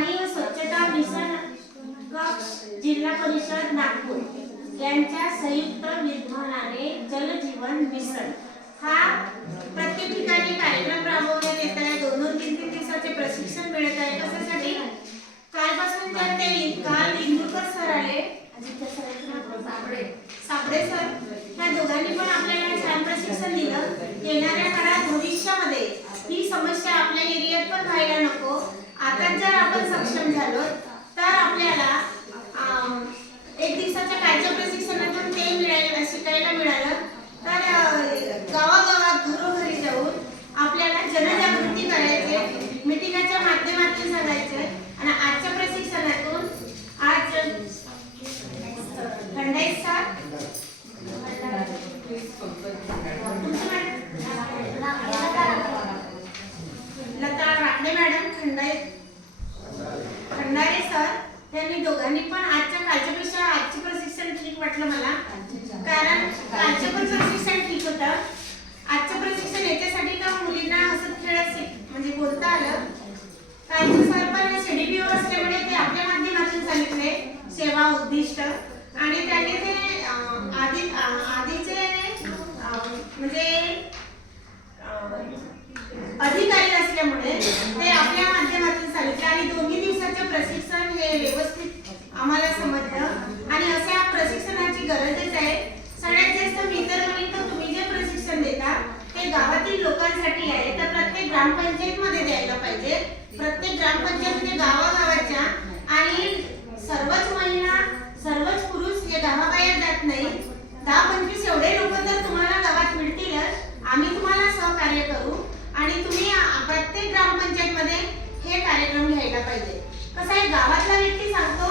पाणी व स्वच्छता मिशन जिल्हा परिषद नागपूर यांच्या संयुक्त विद्यमाने जलजीवन मिशन. हा प्रत्येक ठिकाणी कार्यक्रम राबवण्यात येत आहे. दोन दोन तीन तीन दिवसाचे प्रशिक्षण मिळत आहे. कशासाठी? कालपासून तर ते काल इंदूरकर सर आले. सापडे सापडे सर. या दोघांनी पण आपल्याला छान प्रशिक्षण दिलं. येणाऱ्या काळात भविष्यामध्ये ही समस्या आपल्या एरियात पण व्हायला नको. आता जर आपण सक्षम झालो तर मॅडम खंडारे सर त्यांनी दोघांनी पण आजच्या कालच्या पेक्षा आजचे प्रशिक्षण ठीक वाटलं मला. कारण कालचे पण प्रशिक्षण ठीक होतं. आजचं प्रशिक्षण याच्यासाठी का मुलींना हसत खेळत म्हणजे बोलता आलं? कालचे सर पण सीडीपीओ असल्यामुळे ते आपल्या माध्यमातून सांगितले सेवा उद्दिष्ट. आणि त्यांनी ते आधी आधीचे म्हणजे अधिकारी असल्यामुळे ते आपल्या माध्यमातून सांगितले आणि दोन्ही दिवसाचे प्रशिक्षण हे व्यवस्थित आम्हाला समजलं आणि अशा प्रशिक्षणाची गरजच आहे सगळ्यात जास्त मी तर म्हणेन तर तुम्ही जे प्रशिक्षण देता ते गावातील लोकांसाठी आहे तर प्रत्येक ग्रामपंचायत मध्ये द्यायला पाहिजे. प्रत्येक ग्रामपंचायत म्हणजे गावागावाच्या आणि सर्वच महिला सर्वच पुरुष हे गावाबाहेर जात नाही. दहा पंचवीस एवढे लोक जर तुम्हाला गावात मिळतीलच आम्ही तुम्हाला सहकार्य करू आणि तुम्ही प्रत्येक ग्रामपंचायत मध्ये हे कार्यक्रम घ्यायला पाहिजे. कसं आहे गावातला व्यक्ती सांगतो